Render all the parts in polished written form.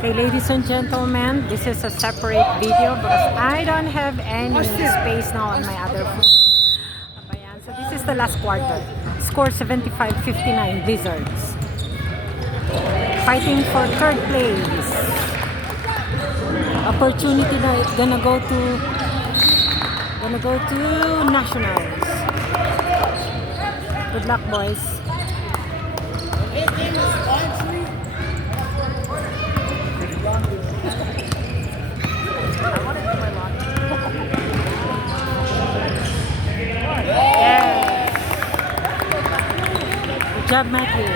Okay, ladies and gentlemen, this is a separate video because I don't have any space now on my other phone. Ayan, so this is the last quarter. Score 75-59 Wizards. Fighting for third place. Opportunity na gonna go to nationals. Good luck, boys. Good job, Matthew.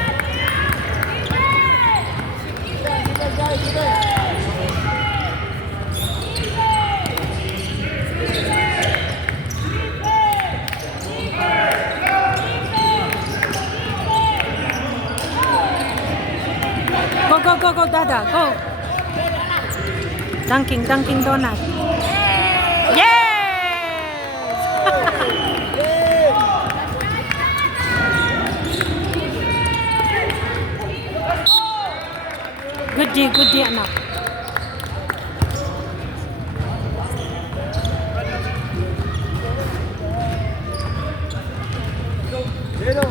Go, Dada, go. Dunking donut. Yes! Good D, anak. Middle,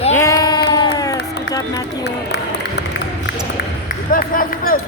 Yes! Good job, Matthew. Reverse, guys, reverse.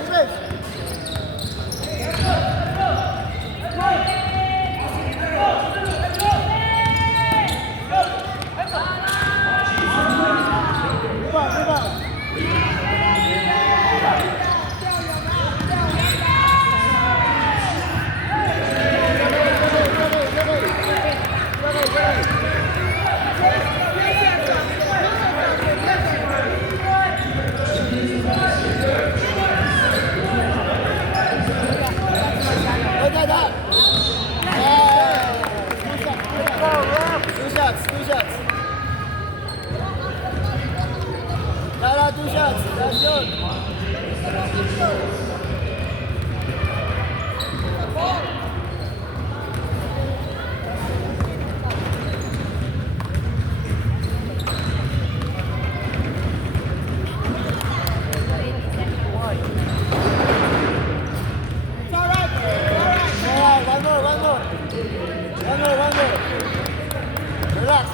Two shots. Dada, 2 shots. That's good. One more. Relax.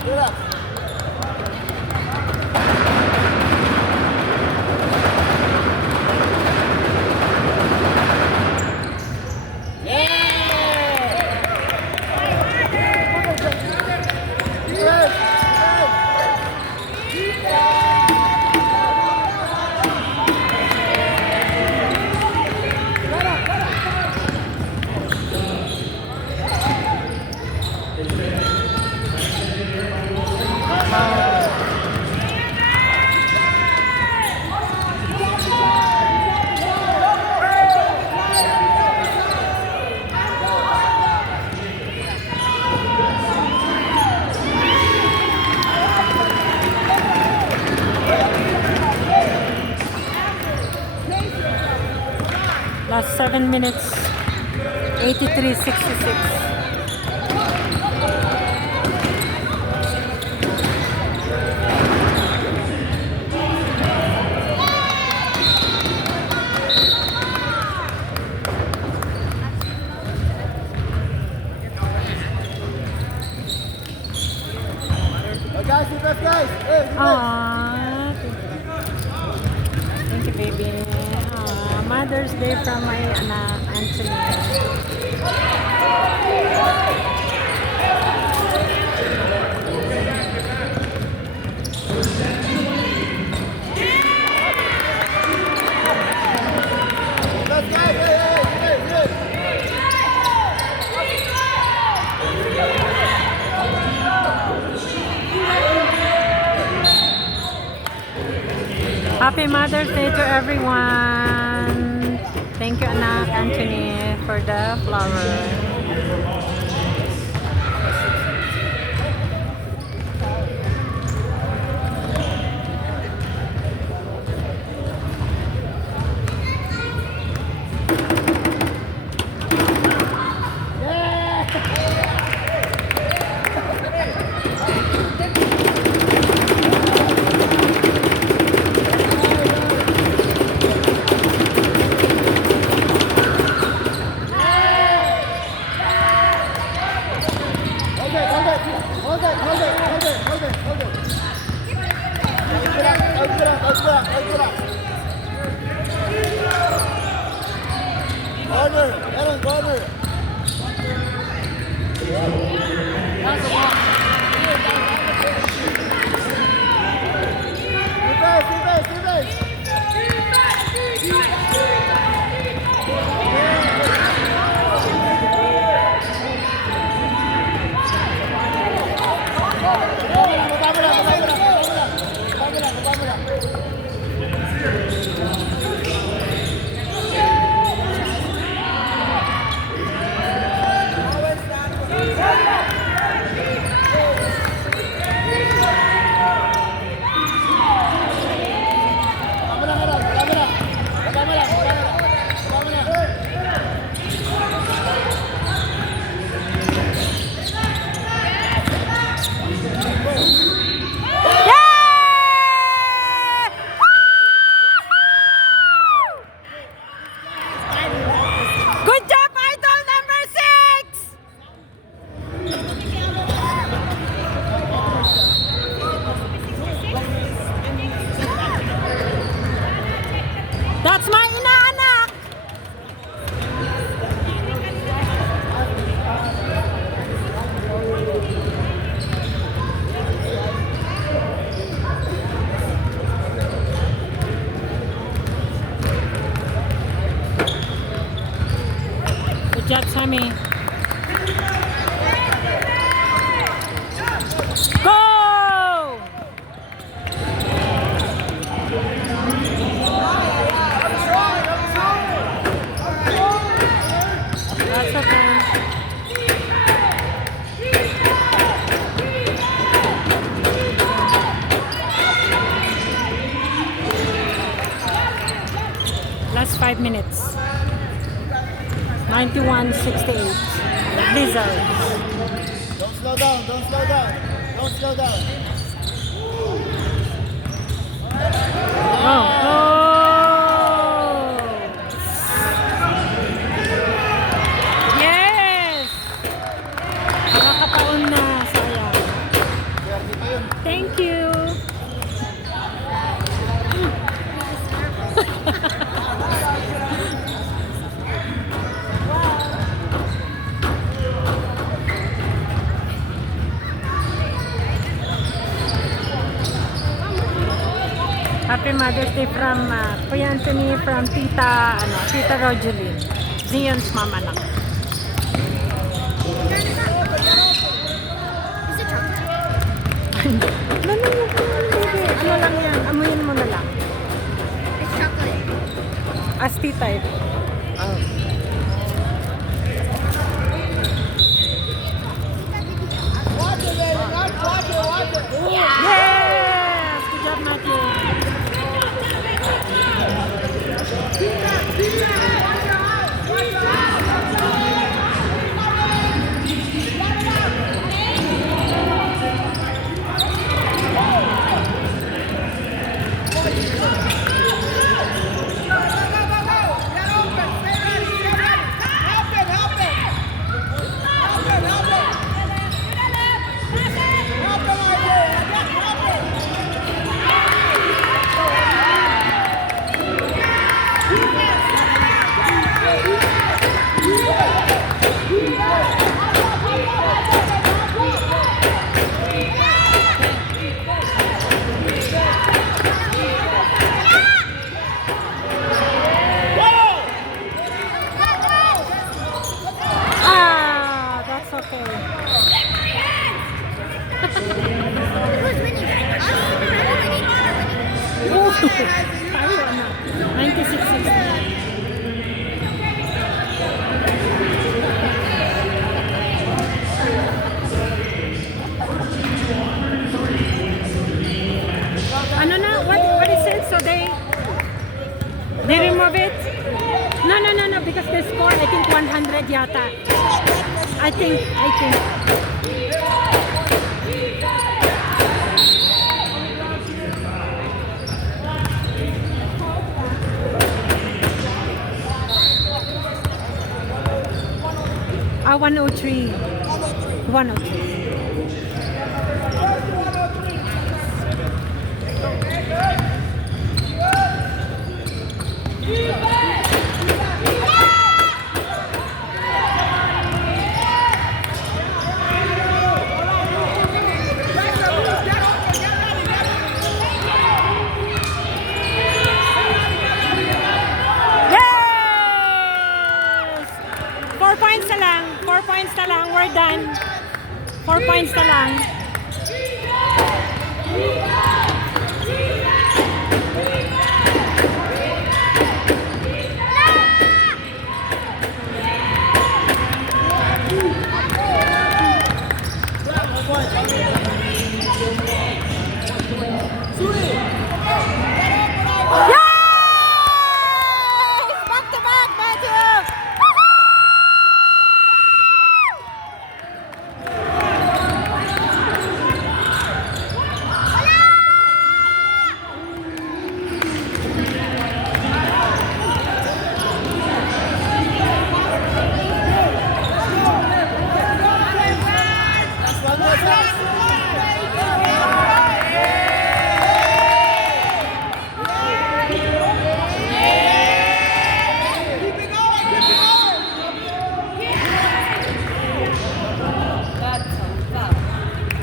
Last 7 minutes. 83-66. Congrats, guys. Hey, Aww. Thank you, baby. Aww, Mother's Day from my anak, Anthony. congrats, guys. Hey, good. Happy Mother's Day to everyone. Thank you, anak, Anthony, for the flower. Good job, idol number 6! That's my inaanak! Good job, Sammy. Go! That's okay. Last 5 minutes. 91.68. Blizzards. Don't slow down, don't slow down. Don't slow down. Oh. Yes! Nakakataon na. Sayang. Thank you. Happy Mother's Day from Kuya Anthony, from Tita Rogeline. Zion's mama lang. Is it chocolate? Ano lang yan? Amuyin mo na lang. It's chocolate. Asti type. Watch it, baby. Watch it. Yes! Good job, Matthew. 500 yata. I think. Ah, 103. 103. Yes! 4 points na lang. 4 points na lang. We're done. 4 points na lang. Yes! Back to back, Matthew!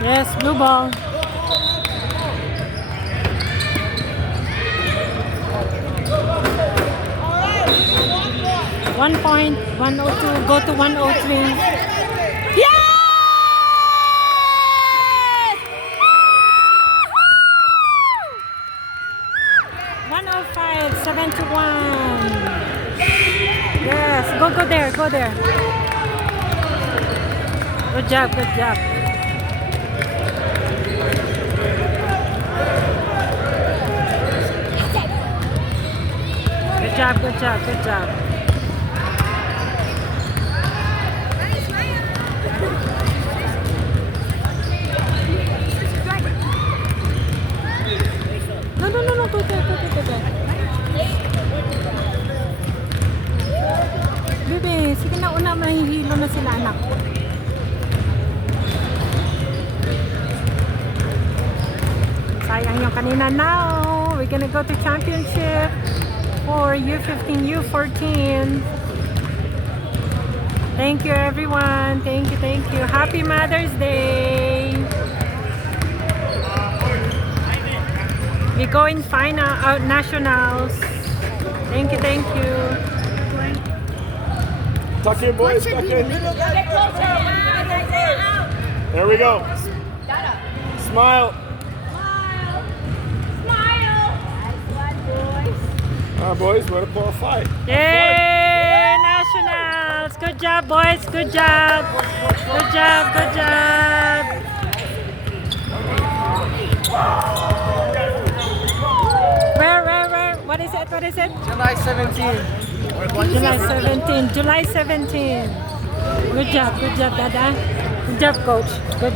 Yes, blue ball. One point, 102, go to 103. Yes! 105, 71. Yes, go there, go there. Good job, good job. Good job, good job, good job. No, go there. Bebe, sige na una, mahihilo na sila anak. Sayang yung kanina. Now, we're gonna go to championship for U15, U14. Thank you everyone. Thank you. Happy Mother's Day. We go in final out nationals. Thank you. Tuck in, boys. Tuck in. There we go. Smile. All right, boys. We're to pull a fight. Yay, nationals. Good job, boys. Good job. Good job. Where? What is it? July 17. July 17. Good job, Dada. Good job, coach. Good.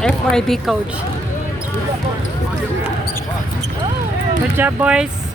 FYB coach. Good job, boys.